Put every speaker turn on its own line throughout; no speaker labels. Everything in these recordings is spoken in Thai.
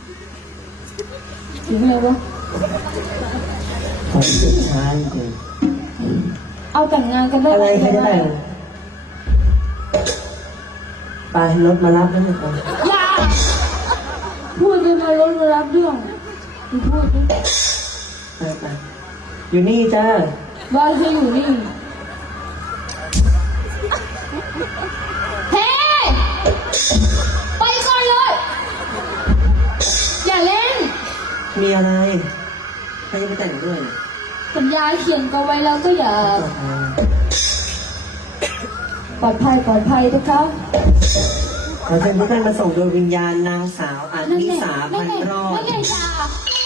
ถึงเลยวะ
ผมติดช้าจริง
เอาแต่งงานกันได้
อะไรไม่ได้ไปรถมารับแล้วเนี่ย
อย่าพูดเลยมารถมารับเรื่องมึงพูดดิ
ไปอยู่นี่จ้า
บ้านฉันอยู่นี่เฮ้ไปก่อนเลยอย่าเล่น
มีอะไรใครจะไปแต่งด้วย
สัญญาเขียนกันไว้แล้วก็อย่าปลอดภัยนะครับ
ขอเชิญทุกท่านมาส่งดวงวิญญาณนางสาวอานิสาพันรอด
นั่นไงจ้า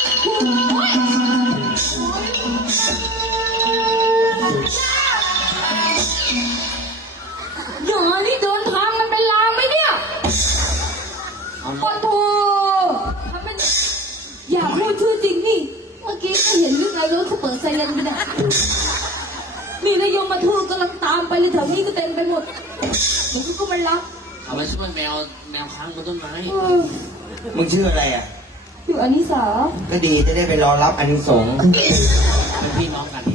เดี๋ยวนี่เดินทางมันเป็นลางไหมเนี่ยปะโถทำเป็นอย่าพูดชื่อจริงนี่เมื่อกี้ก็เห็นเรื่องอะไรรถเขาเปิดไซเรนไปเนี่ยนี่นายยมมาทูตกำลังตามไปเลยแถวนี้ก็เต็มไปหมดเดี๋ยวก็มันรับ
เอาไปช่วยแมวค้างบนต้นไม้
มึงชื่ออะไรอ่ะ
อยู่อนิสา
ก็ดีจะได้ไปรอรับอานิสงส์
เป็นพี่น้องกัน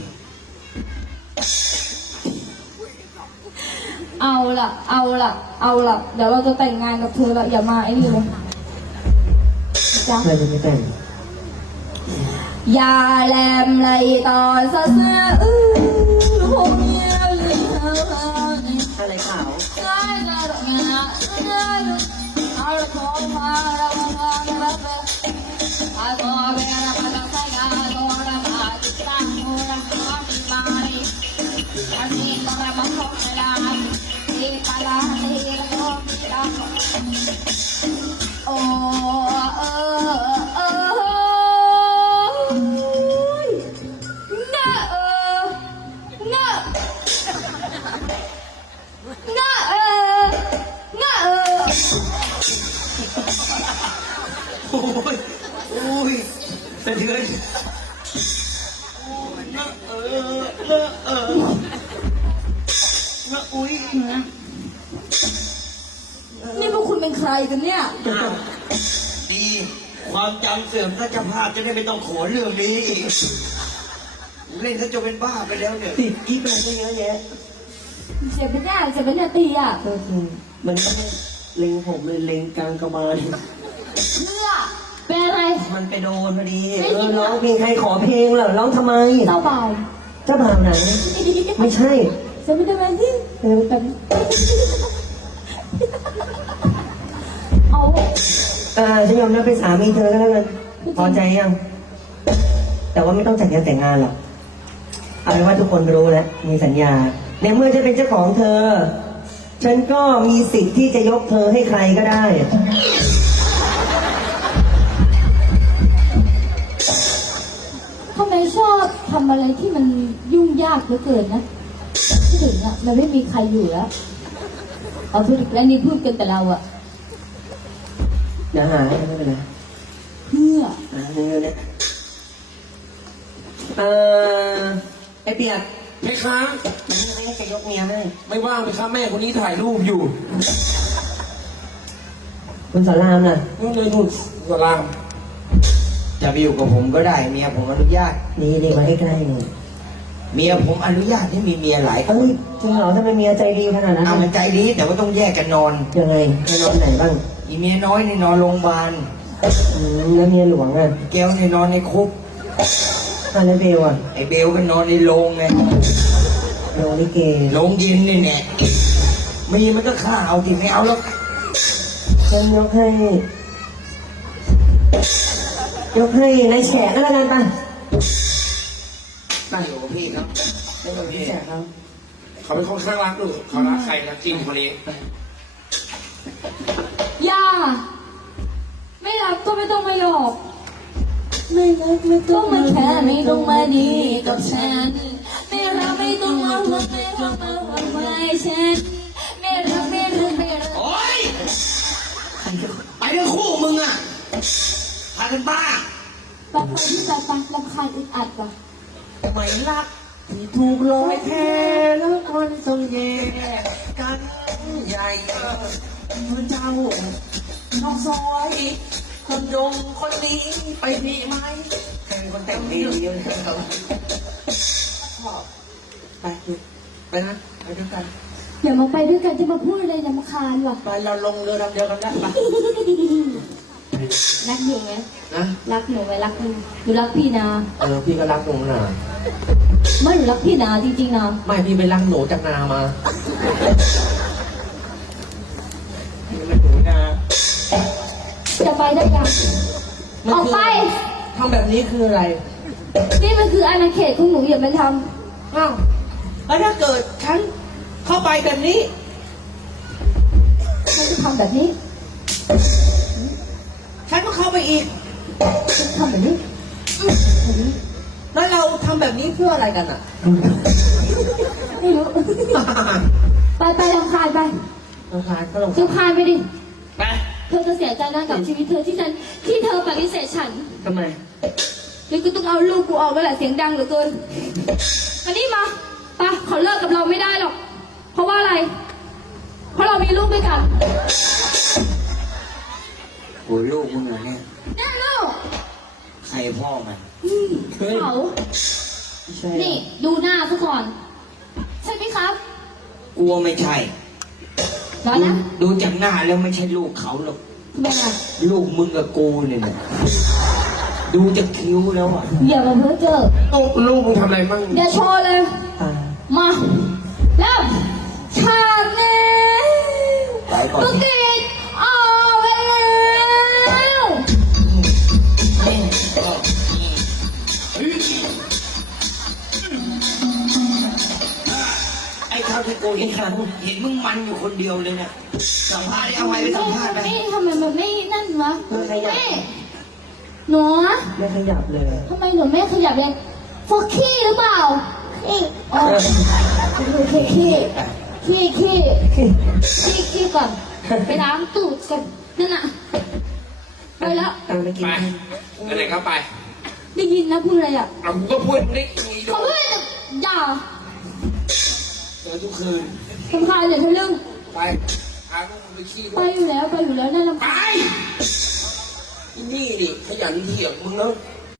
เอาล่ะ เดี๋ยวเราจะแต่งงานกับเธอละอย่ามาไอ้นี่เลยจ้ะ
ใครจะไปแต่ง
อย่าแลมไหลตอนเสื้อโหเมียเลย
อะไรขาว
โอ้
โอ้ยสะเทือนอุ้ย
นี่พวกคุณเป็นใครกันเนี่ย
ดีความจำเสื่อมถ้าจะพลาดจะได้ไม่ต้องขอเรื่องนี้อีกเล่นซะจนเป็นบ้าไปแล้วเนี่ย
ติดกิ๊บอะไรก็เยอะแยะ
เสียเป็นญาติอ่ะ
ก็คือมันไม่ได้เล็งผมเลยเล็งกลางกระบาล
เพื่อเป็นอะไร
มันไปโดนพอดีร้องเพลงใครขอเพลงเหรอร้องทำไม
เต้าเบา
เจ้าบ่าวไหนไม่ใช่
จะไม่ได้ไหมที่เป็นเอา
ฉันยอมรับเป็นสามีเธอก็แล้วกันพอใจยัง แต่ว่าไม่ต้องจัดงานแต่งงานหรอกเอาเป็นว่าทุกคนรู้แล้วมีสัญญาในเมื่อจะเป็นเจ้าของเธอ ฉันก็มีสิทธิ์ที่จะยกเธอให้ใครก็ได้
ทำไมชอบทำอะไรที่มันยุ่งยากเหลือเกินนะที่ถึงอ่ะมันไม่มีใครอยู่แล้วเอาพูดอีกแล้วนี่พูดกันแต่เราอ่ะ
เดี๋ยวหาให้ไม่เป็นไร
เพื่อ
เนี่ยไอเปียก
เพคะ
มันไม่จะยกเมียให้
ไม่ว่างเลยครับแม่คนนี้ถ่ายรูปอยู่
คุณสอนรามน่ะ
นู่นเลยนู่นสลาม
จะไปอยู่กับผมก็ได้เมียผมอนุญาต
นี่มาใกล้ๆนี่
เมียผมอนุญาตให้มีเมียหลายค
เอ้
น
ยจริงเหรอทำไมเมียใจดีขนาดนั้น
เอามันใจดีแต่ว่าต้องแยกกันนอน
ยังไงไปนอนไหนบ้าง
อีเมียน้อยนี่นอนโรงพยาบาล
แล้วเมียหลวงอ่ะ
แก้วนี่นอนในคุก
แล้วเบลอ่ะ
ไอ้เบลก็นอนในโรงไง
โรงลิเก
โรงเย็นนี่แน่มีมันก็ฆ่าเอาที่ไม่เอาแล้ว
ฉันยกให้นายแฉะก็แล้วกันป่ะ
ไปอยู่กับพี่ครับไม่กับพี่
แฉะเขา
เขาเป็นคนข้างรักดูเขารักใครรักจริงคนนี้
อย่าไม่รักก็ไม่ต้องมาหลอก ไม่รักไม่ต้องมาแค่ไม่ต้องมาดีกับฉันไม่รักไม่ต้องมาหวงไม่ต้องมาหวงไว้ฉันไม่รัก
โอ๊ยไปทั้งคู่มึงอ่ะพากันบ้า
บางคนที่จะฟังรำคาญอึดอัดว่ะ
ไม่รัก
ที่ถูกลอยแท้แล้วคนต้องแยกกัน
ใหญ่
เจ้าน้องซอย
คนยงคนนี้ไปดีไหม
ใครเป็นคนแต่งดีเยอะนะครับ
ไปไปนะไปด้วยกัน
อย่ามาไปด้วยกันจะมาพูดอะไรนะมาคานว่ะ
ไปเราลงเรือลำเดียวกันได้ปะ
รักหนูไหม
นะ
รักหนูไหมรักหนูหนูรักพี่นะ
พี่ก็รักหนูนะ
ไม่หนูรักพี่นะจริงๆนะ
ไม่พี่ไปรักหนูจากนามาพี่ไม่หนูนะ
จะไปได้ยังออกไป
ทำแบบนี้คืออะไร
นี่มันคืออาณาเขตของหนูอย่ามาท
อ้าวแล้วถ้าเกิดฉันเข้าไปแบบนี้
ำฉันจะทำแบบนี้
ฉันก็เข้าไปอีก
ฉันทำแบบนี้แบบนี้
แล้วเราทำแบบนี้เพื่ออะไรกันอ่ะ
ไม่รู้ ไปรำคาญไป
รำคาญก็ลง
รำคาญไปดิ
ไป
เธอจะเสียใจนะกับชีวิตเธอที่เธอปฏิเสธฉัน
ทำไม
หรือกูต้องเอาลูกกูออกแล้วแหละเสียงดังเหลือเกินอันนี้มาไปเขาเลิกกับเราไม่ได้หรอก เพราะว่าอะไร เพราะเรามีลูกด้วยกัน
โอ้ยลูกมึงเหรอเนี่ย
นั่นลูก
ใครพ่อมัน
เขา
ใช่
นี่ดูหน้าซะก่อน ใช่ไหมครับ
กลัวไม่ใช่
ร้อยนะ
ดูจากหน้าแล้วไม่ใช่ลูกเขาหรอก
ทำไมอ่ะ
ลูกมึงกับกูเนี่ยนะดูจากคิ้วแล้วอ่ะ
อย่ามาเพ้อเจ้อ
ลูกมึงทำอะไรมั่ง
เดี๋ยวโชว์เลย
ตา
มาเริ่มฉากเงี้ย
ไปก่อน
ตุ๊กตาออกไปแล้ว
ไอ้เท่าที่กูเห็นมึงมันอยู่คนเดียวเลยเนี่ยสัมภาษณ์เอาไว้ไปสัมภาษณ์ไป
ไม่ทำไมมันไม่นั่นวะ
ไม่ขยับ
แม่หนู
ไม่ขยับเลย
ทำไมหนูไม่ขยับเลยฟอกขี้หรือเปล่าขี้อ๋อขี้ก่อนไปล้างตูดก่อนนั่นน่ะไปแล้ว
ตามไปกิน
ไปแล้วเด็กเข้าไป
ได้ยินนะพูดอะไรอ่ะ
เราก็พูดนี่มีโด
เขา
น
พูดอย่า
เจอทุกคืน
ทำคายเดี๋ยวทะลึ่ง
ไปพาลูกมึงไปขี้
ไปอยู่แล้วนั่นลำ
ไป
คาญ
นี่ดิขยันเถียงมึงแล้ว